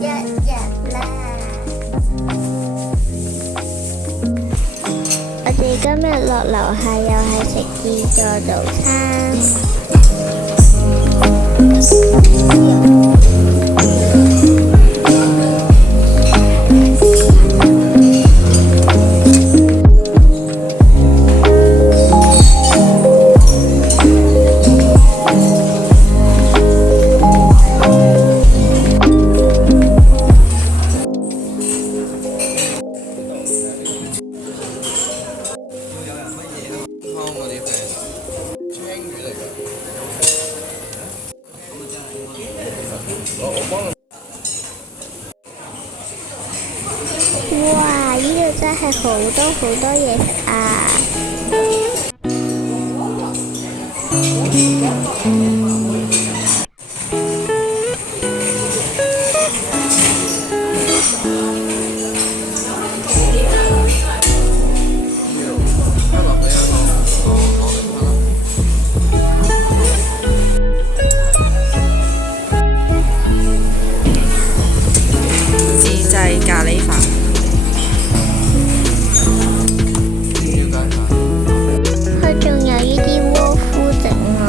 一日啦。我哋今日落樓下又係食自助早餐。哇！呢度真係好多好多嘢食啊！自製咖喱飯。佢仲有呢啲窩夫整啊！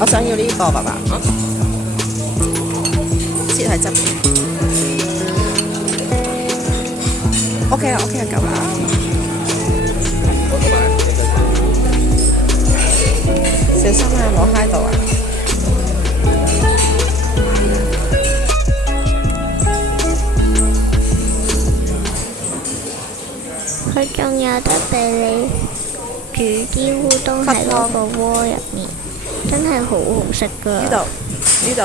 我想要呢個，爸爸。切喺側邊。OK 啦，OK 啦，夠啦。小心啊，冇揩到啊！佢仲有得俾你煮啲烏冬喺嗰個鍋入面，真係好好食㗎。呢度，呢度。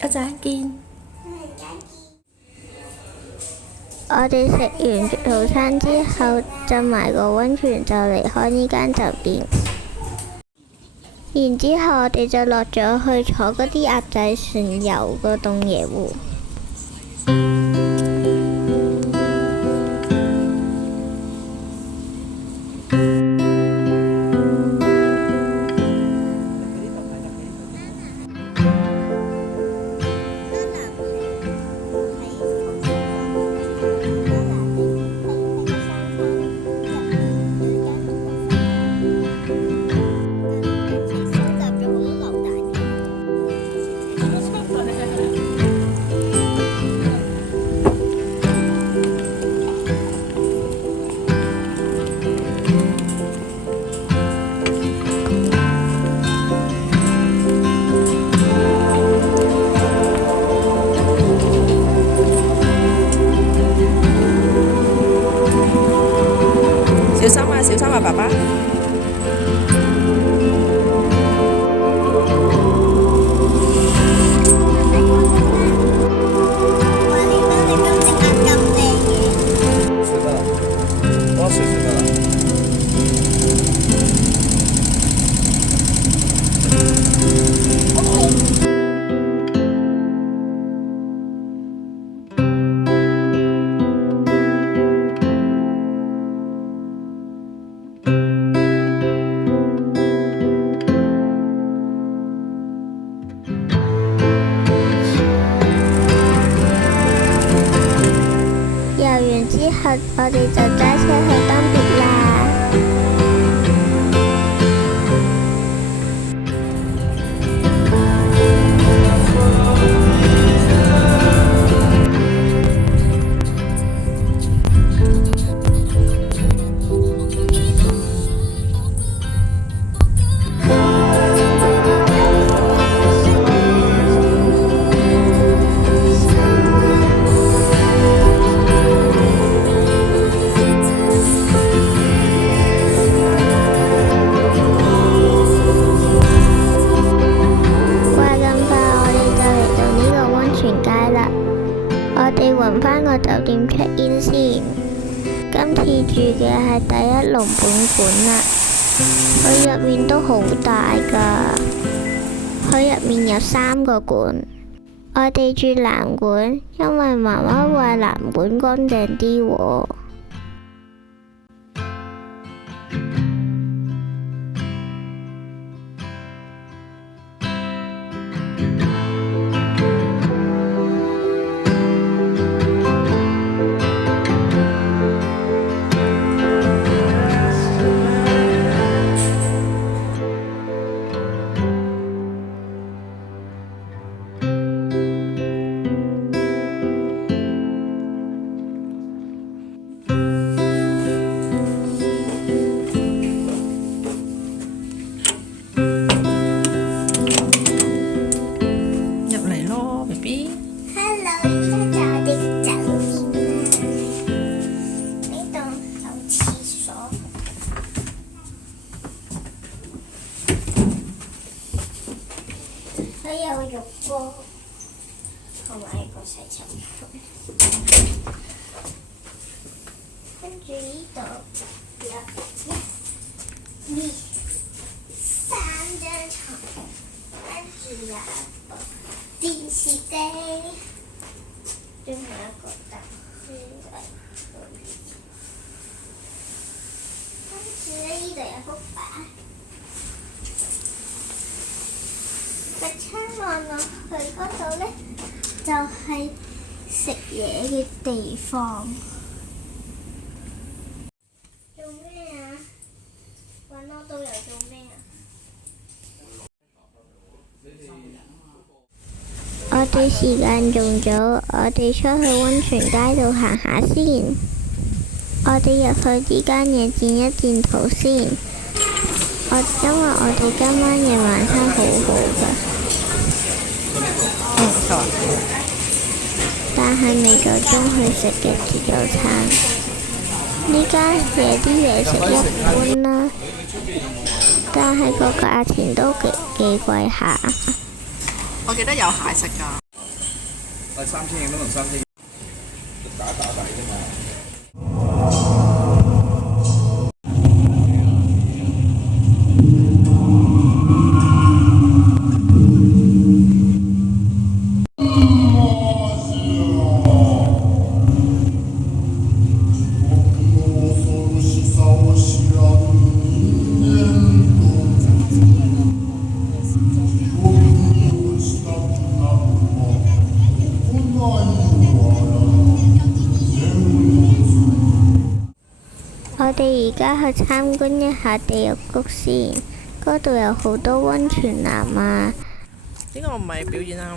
一陣見。我哋食完早餐之後，浸埋個溫泉就離開呢間酒店。然之後我哋就落咗去坐嗰啲鴨仔船遊個洞爺湖。check in先。今次住嘅係第一龍本館啦，佢入面都好大㗎，佢入面有3個館。我哋住藍館，因為媽媽話藍館乾淨啲喎。佢有浴缸同埋個洗手盆，跟住呢度有1、2、3張床，跟住有一部電視機，仲有一個燈櫃，跟住呢度有幅畫。個窗望落去嗰度呢，就係食嘢嘅地方。做咩啊？揾我導遊做咩啊？我哋時間仲早，我哋出去溫泉街度行下先。我哋入去呢間嘢墊一墊肚先。因為我哋今晚嘅晚餐好好㗎。好。但係未夠鐘去食嘅自助餐，呢間嘢啲嘢食一般啦，但係個價錢都幾貴下。我記得有蟹食㗎。3000円都能3000円，打底啫嘛。我哋而家去參觀一下地獄谷先，嗰度有好多溫泉男啊！呢個唔係表演啊。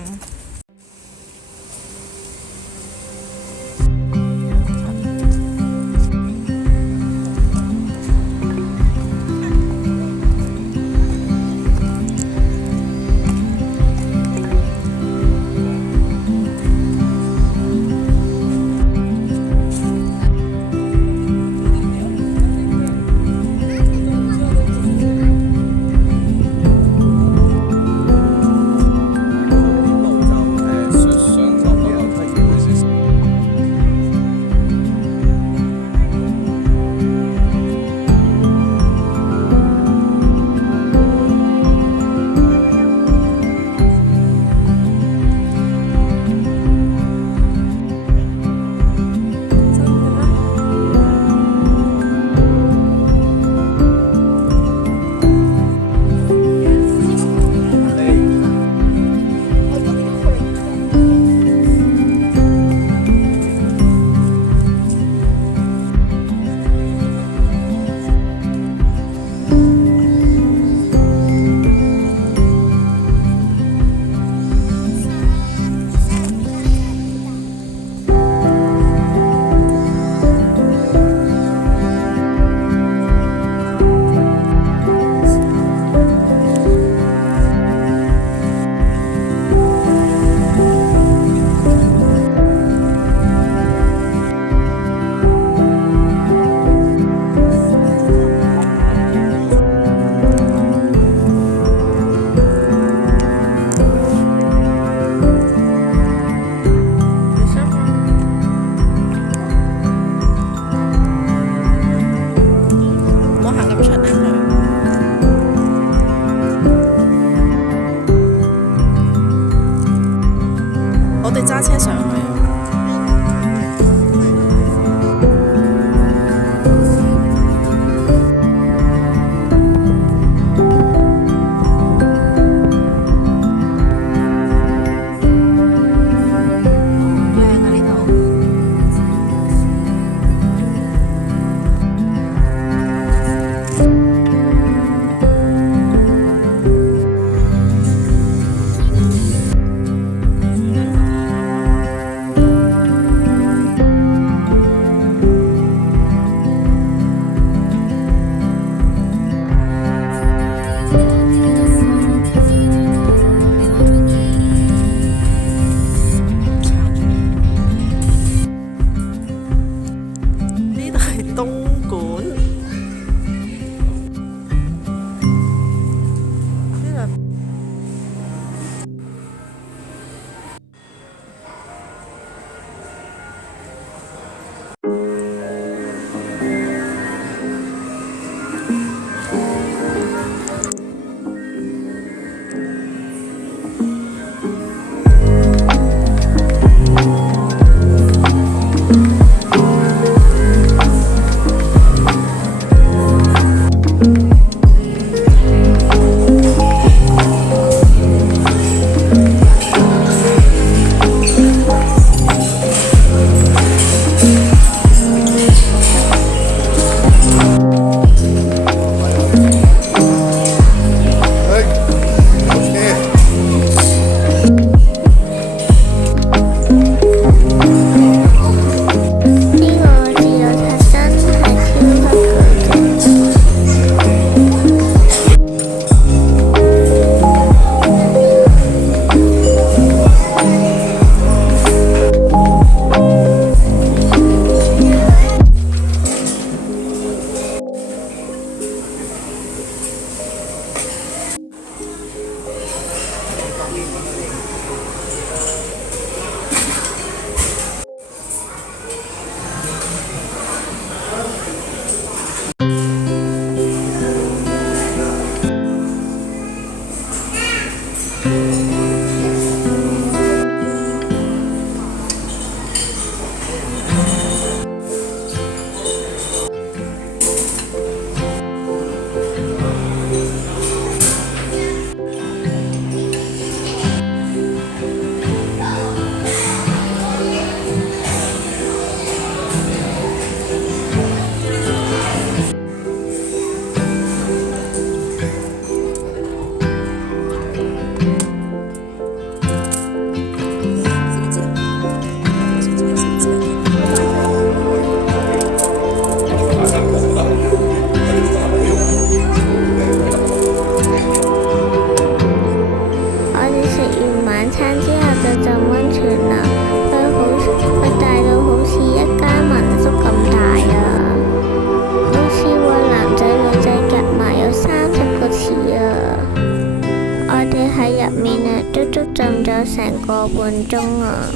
浸咗成個半鐘啊！